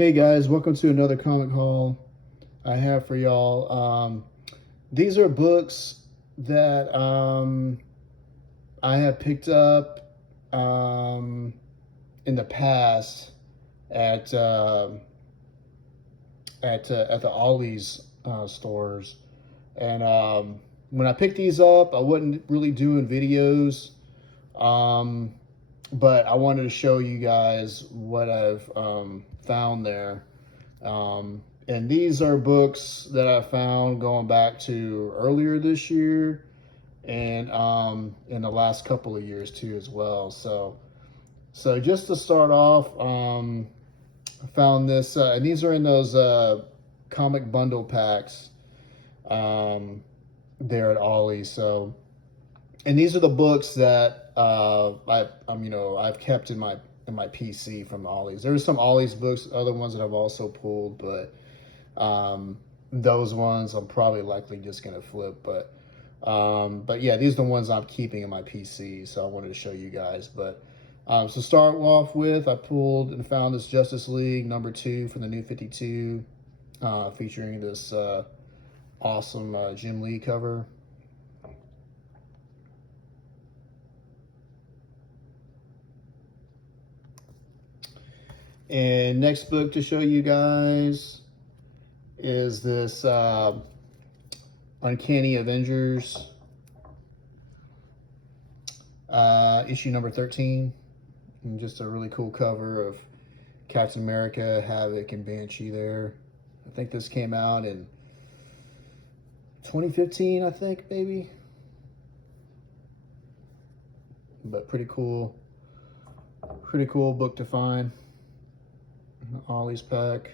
Hey guys, welcome to another comic haul I have for y'all. These are books that I have picked up in the past at at the Ollie's stores, and when I picked these up, I wasn't really doing videos, um, but I wanted to show you guys what I've found there. And these are books that I found going back to earlier this year and in the last couple of years too as well. So just to start off, I found this, and these are in those comic bundle packs there at Ollie. So, and these are the books that I've kept in my PC from Ollie's. There were some Ollie's books, other ones that I've also pulled, but those ones I'm probably likely just gonna flip. But yeah, these are the ones I'm keeping in my PC, so I wanted to show you guys. But so start off with, I pulled and found this Justice League #2 from the New 52, featuring this awesome Jim Lee cover. And next book to show you guys is this Uncanny Avengers issue #13. And just a really cool cover of Captain America, Havoc, and Banshee there. I think this came out in 2015, I think, maybe. But pretty cool book to find. Ollie's pack.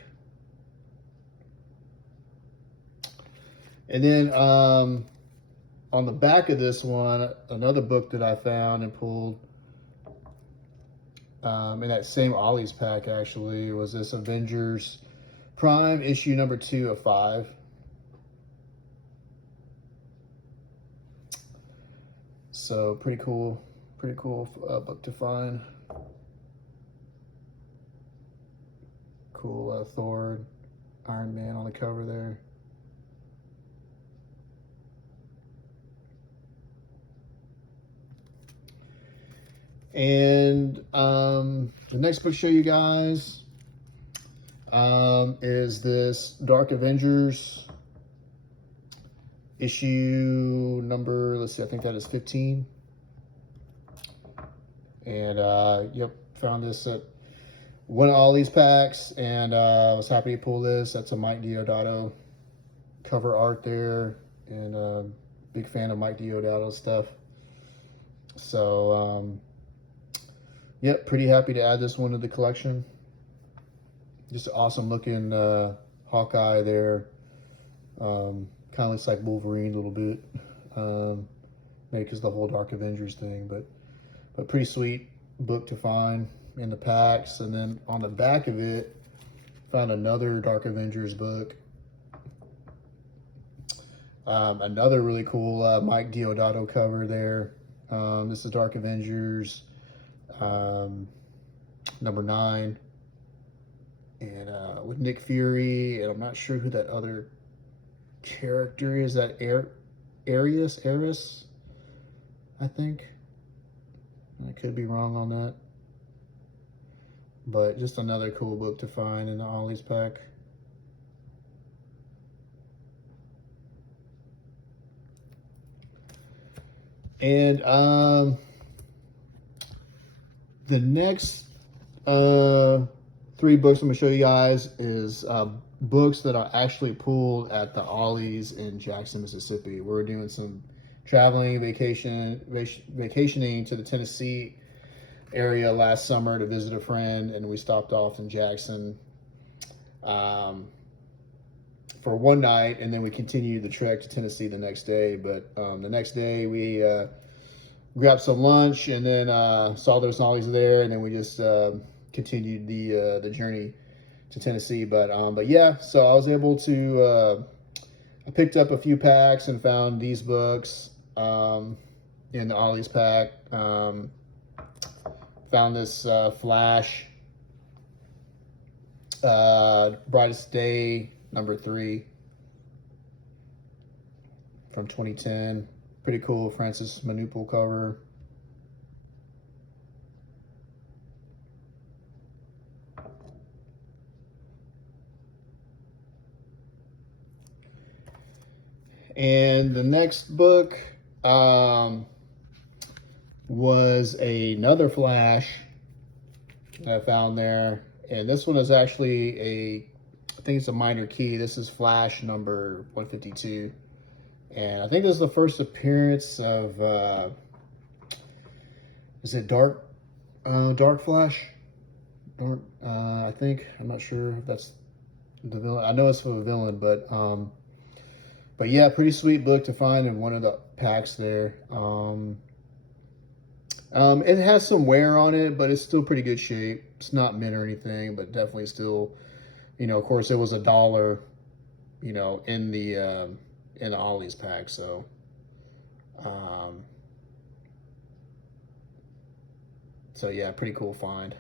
And then on the back of this one, another book that I found and pulled in that same Ollie's pack actually was this Avengers Prime issue #2 of 5. So pretty cool book to find. Cool Thor, Iron Man on the cover there. And the next book to show you guys is this Dark Avengers issue number, let's see, I think that is 15. And yep, found this at one of Ollie's packs, and I was happy to pull this. That's a Mike Deodato cover art there, and big fan of Mike Deodato stuff. So yep, pretty happy to add this one to the collection. Just an awesome looking Hawkeye there. Kind of looks like Wolverine a little bit, maybe because the whole Dark Avengers thing, but pretty sweet book to find in the packs. And then on the back of it, found another Dark Avengers book. Another really cool Mike Deodato cover there. This is Dark Avengers #9, and with Nick Fury, and I'm not sure who that other character is. That Ares, I think. I could be wrong on that. But just another cool book to find in the Ollie's pack. And the next 3 books I'm going to show you guys is books that I actually pulled at the Ollie's in Jackson, Mississippi. We were doing some traveling, vacationing to the Tennessee area last summer to visit a friend, and we stopped off in Jackson for one night, and then we continued the trek to Tennessee the next day. But the next day we grabbed some lunch, and then saw those Ollies there, and then we just continued the journey to Tennessee. But yeah, so I was able to I picked up a few packs and found these books in the Ollie's pack. Found this Flash Brightest Day #3 from 2010. Pretty cool Francis Manupul cover. And the next book was another Flash that I found there. And this one is actually I think it's a minor key. This is Flash number 152. And I think this is the first appearance of, is it Dark Flash? I think, I'm not sure if that's the villain. I know it's for the villain, but yeah, pretty sweet book to find in one of the packs there. It has some wear on it, but it's still pretty good shape. It's not mint or anything, but definitely still, of course it was $1, in the Ollie's pack. So, yeah, pretty cool find.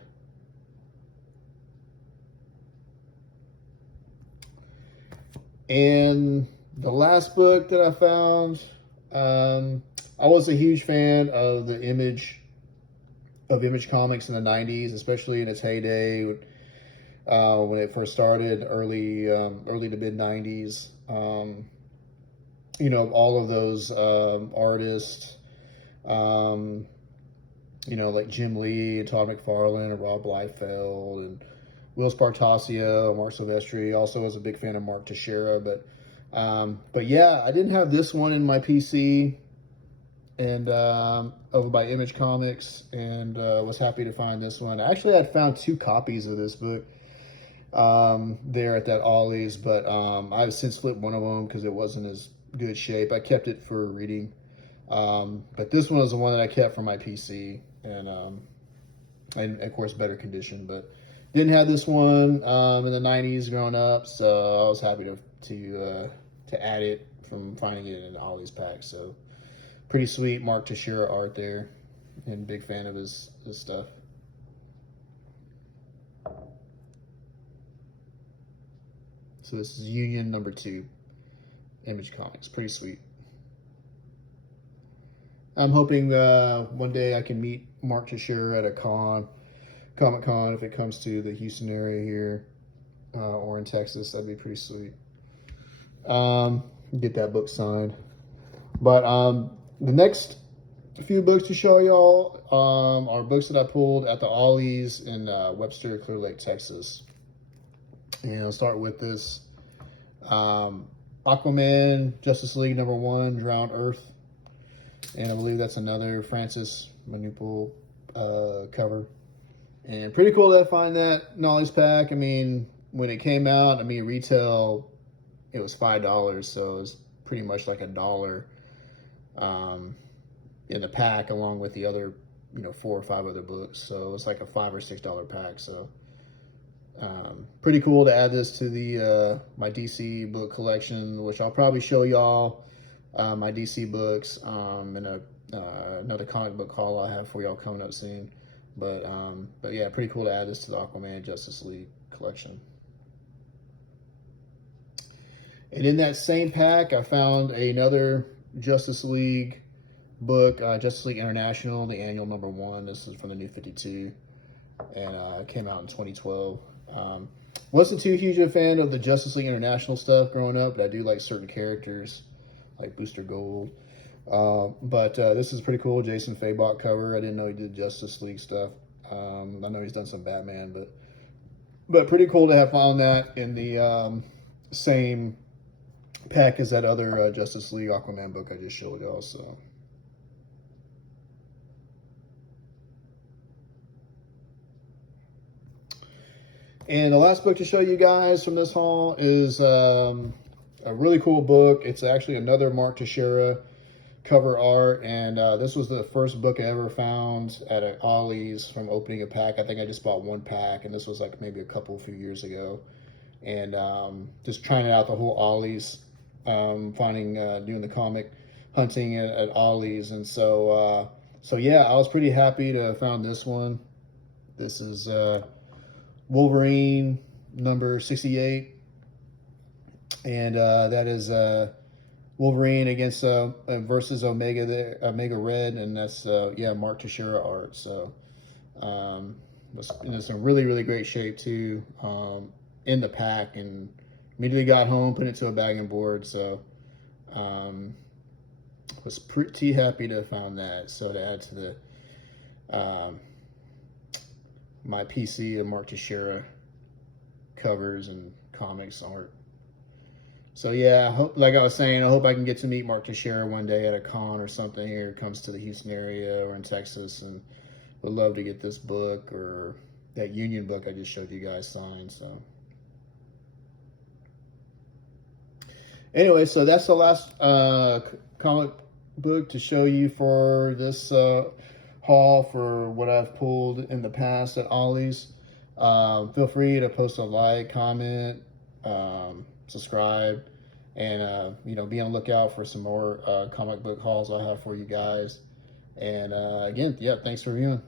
And the last book that I found, I was a huge fan of the Image Comics in the 90s, especially in its heyday, when it first started, early to mid 90s. All of those artists, like Jim Lee and Todd McFarlane and Rob Liefeld and Will Spartacio, Mark Silvestri. Also was a big fan of Mark Teixeira, but yeah, I didn't have this one in my PC, and over by Image Comics, and was happy to find this one. Actually, I'd found 2 copies of this book there at that Ollie's, but I've since flipped one of them because it wasn't as good shape. I kept it for reading, but this one was the one that I kept for my PC, and of course better condition. But didn't have this one in the 90s growing up, so I was happy to add it from finding it in the Ollie's pack. So pretty sweet Mark Teixeira art there, and big fan of his stuff. So this is Union #2, Image Comics. Pretty sweet. I'm hoping one day I can meet Mark Teixeira at a Comic Con, if it comes to the Houston area here, or in Texas. That'd be pretty sweet. Get that book signed. But the next few books to show y'all are books that I pulled at the Ollie's in Webster, Clear Lake, Texas. And I'll start with this Aquaman Justice League #1, Drowned Earth. And I believe that's another Francis Manupul cover. And pretty cool that I find that in Ollie's pack. I mean, when it came out, retail, it was $5, so it was pretty much like $1 in the pack, along with the other, 4 or 5 other books. So it's like a $5 or $6 pack. So pretty cool to add this to the my DC book collection, which I'll probably show y'all my DC books in another comic book haul I have for y'all coming up soon. But yeah, pretty cool to add this to the Aquaman Justice League collection. And in that same pack, I found another Justice League book, Justice League International, the annual #1. This is from the New 52, and it came out in 2012. Wasn't too huge a fan of the Justice League International stuff growing up, but I do like certain characters, like Booster Gold. But this is pretty cool. Jason Fabok cover. I didn't know he did Justice League stuff. I know he's done some Batman, but pretty cool to have found that in the same pack as that other Justice League Aquaman book I just showed y'all. So and the last book to show you guys from this haul is a really cool book. It's actually another Mark Teixeira cover art, and this was the first book I ever found at an Ollie's from opening a pack. I think I just bought 1 pack, and this was like maybe a few years ago, and just trying it out the whole Ollie's, doing the comic hunting at Ollie's. And so yeah, I was pretty happy to have found this one. This is Wolverine number 68. And that is Wolverine against versus Omega there, Omega Red, and that's yeah, Mark Teixeira art. So was in really great shape too, in the pack, and immediately got home, put it to a bagging board. So was pretty happy to have found that. So to add to the my PC of Mark Teixeira covers and comics art. So yeah, like I was saying, I hope I can get to meet Mark Teixeira one day at a con or something here. Comes to the Houston area or in Texas, and would love to get this book or that Union book I just showed you guys signed. So anyway, so that's the last comic book to show you for this haul for what I've pulled in the past at Ollie's. Feel free to post a like, comment, subscribe, and you know, be on the lookout for some more comic book hauls I have for you guys. And again, yeah, thanks for viewing.